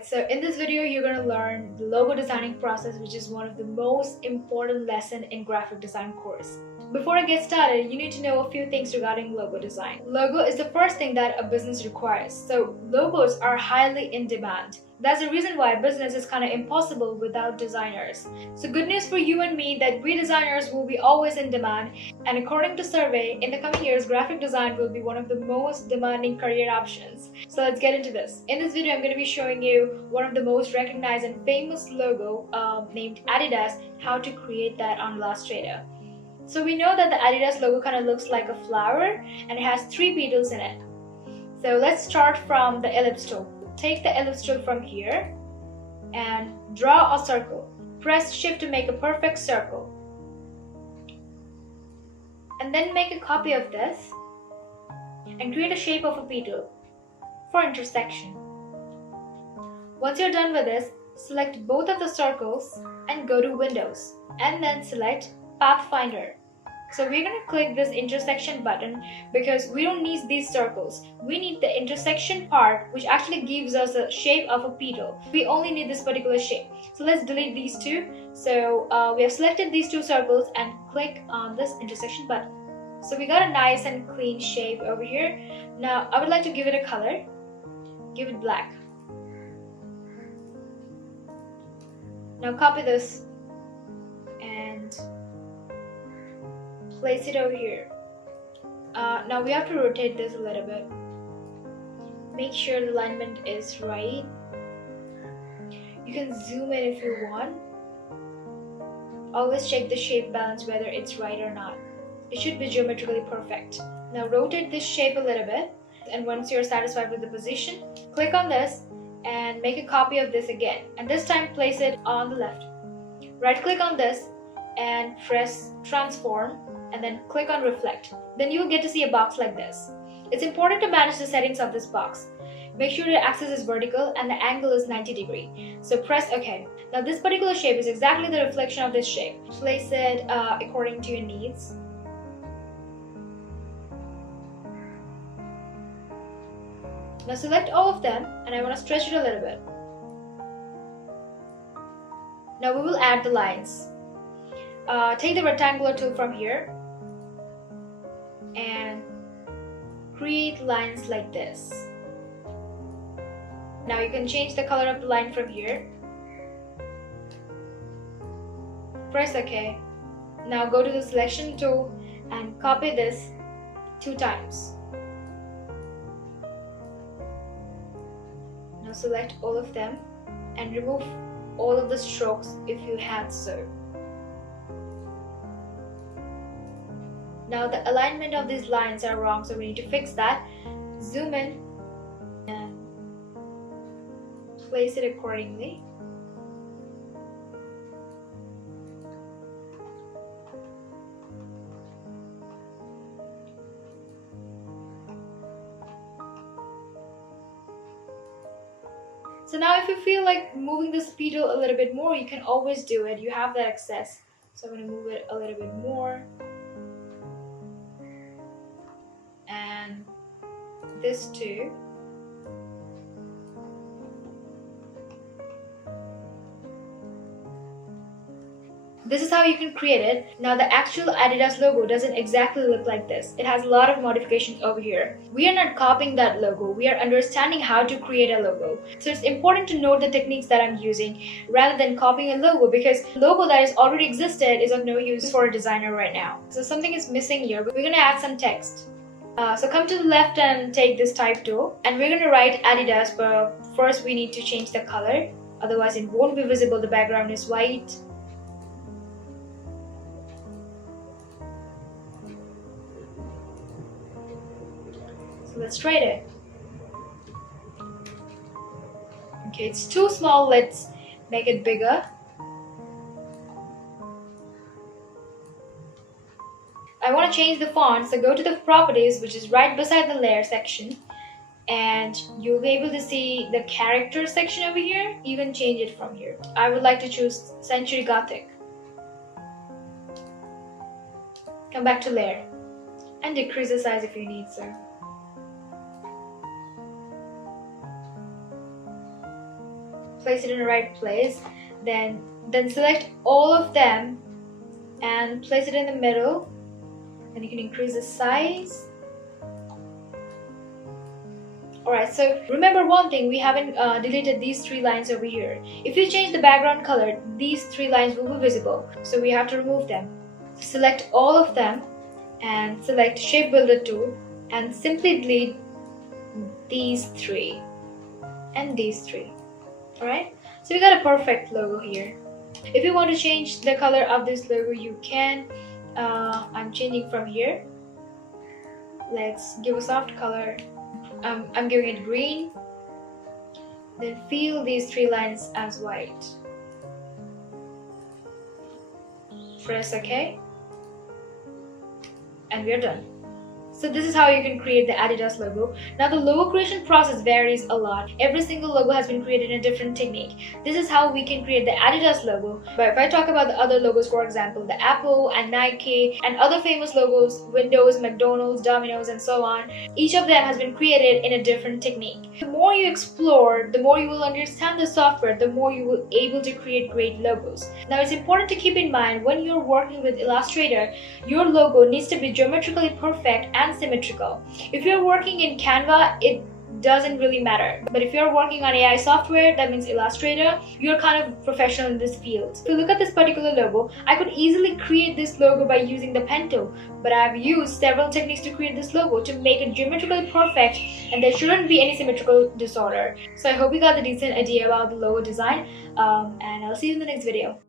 Alright, so in this video you're going to learn the logo designing process, which is one of the most important lessons in graphic design course. Before I get started, you need to know a few things regarding logo design. Logo is the first thing that a business requires, so logos are highly in demand. That's the reason why business is kind of impossible without designers. So good news for you and me that we designers will be always in demand, and according to survey, in the coming years, graphic design will be one of the most demanding career options. So let's get into this. In this video, I'm going to be showing you one of the most recognized and famous logo named Adidas, how to create that on Illustrator. So we know that the Adidas logo kind of looks like a flower and it has 3 petals in it. So let's start from the ellipse tool. Take the ellipse tool from here and draw a circle. Press shift to make a perfect circle. And then make a copy of this and create a shape of a petal for intersection. Once you're done with this, select both of the circles and go to Windows and then select Pathfinder. So we're going to click this intersection button because we don't need these circles. We need the intersection part, which actually gives us a shape of a petal. We only need this particular shape. So let's delete these two. So we have selected these 2 circles and click on this intersection button. So we got a nice and clean shape over here. Now I would like to give it a color. Give it black. Now copy this and place it over here. Now we have to rotate this a little bit. Make sure the alignment is right. You can zoom in if you want. Always check the shape balance whether it's right or not. It should be geometrically perfect. Now rotate this shape a little bit, and once you're satisfied with the position, click on this and make a copy of this again, and this time place it on the left. Right click on this and press transform and then click on reflect. Then you will get to see a box like this. It's important to manage the settings of this box. Make sure the axis is vertical and the angle is 90 degrees. So press OK. Now this particular shape is exactly the reflection of this shape. Place it according to your needs. Now select all of them and I want to stretch it a little bit. Now we will add the lines. Take the rectangular tool from here and create lines like this. Now you can change the color of the line from here. Press OK. Now go to the selection tool and copy this 2 times. Now select all of them and remove all of the strokes if you had so. Now the alignment of these lines are wrong, so we need to fix that. Zoom in and place it accordingly. So now if you feel like moving this petal a little bit more, you can always do it. You have that access. So I'm going to move it a little bit more. And this too. This is how you can create it. Now the actual Adidas logo doesn't exactly look like this. It has a lot of modifications over here. We are not copying that logo. We are understanding how to create a logo. So it's important to note the techniques that I'm using rather than copying a logo, because the logo that is already existed is of no use for a designer right now. So something is missing here. We're going to add some text. So come to the left and take this type tool, and we're going to write Adidas, but first we need to change the color. Otherwise it won't be visible. The background is white. So let's write it. Okay, it's too small. Let's make it bigger. I want to change the font, so go to the properties, which is right beside the layer section, and you'll be able to see the character section over here. You can change it from here. I would like to choose Century Gothic. Come back to layer and decrease the size if you need so. place it in the right place. Then select all of them and place it in the middle. And you can increase the size. Alright, so remember one thing, we haven't deleted these 3 lines over here. If you change the background color, these 3 lines will be visible, so we have to remove them. Select all of them and select Shape Builder tool and simply delete these 3 and these 3. Alright, so we got a perfect logo here. If you want to change the color of this logo, you can. I'm changing from here. Let's give a soft color. I'm giving it green. Then fill these 3 lines as white. Press OK. And we are done. So this is how you can create the Adidas logo. Now the logo creation process varies a lot. Every single logo has been created in a different technique. This is how we can create the Adidas logo. But if I talk about the other logos, for example, the Apple and Nike and other famous logos, Windows, McDonald's, Domino's and so on, each of them has been created in a different technique. The more you explore, the more you will understand the software, the more you will be able to create great logos. Now it's important to keep in mind when you're working with Illustrator, your logo needs to be geometrically perfect and symmetrical. If you're working in Canva, it doesn't really matter. But if you're working on AI software, that means Illustrator, you're kind of professional in this field. If you look at this particular logo, I could easily create this logo by using the pen tool, but I've used several techniques to create this logo to make it geometrically perfect, and there shouldn't be any symmetrical disorder. So I hope you got a decent idea about the logo design, and I'll see you in the next video.